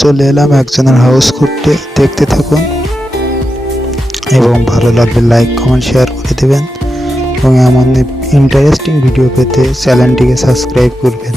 চলে এলাম একজনের হাউস করতে, দেখতে থাকুন এবং ভালো লাগলে লাইক কমেন্ট শেয়ার করে দেবেন এবং এমন ইন্টারেস্টিং ভিডিও পেতে চ্যানেলটিকে সাবস্ক্রাইব করবেন।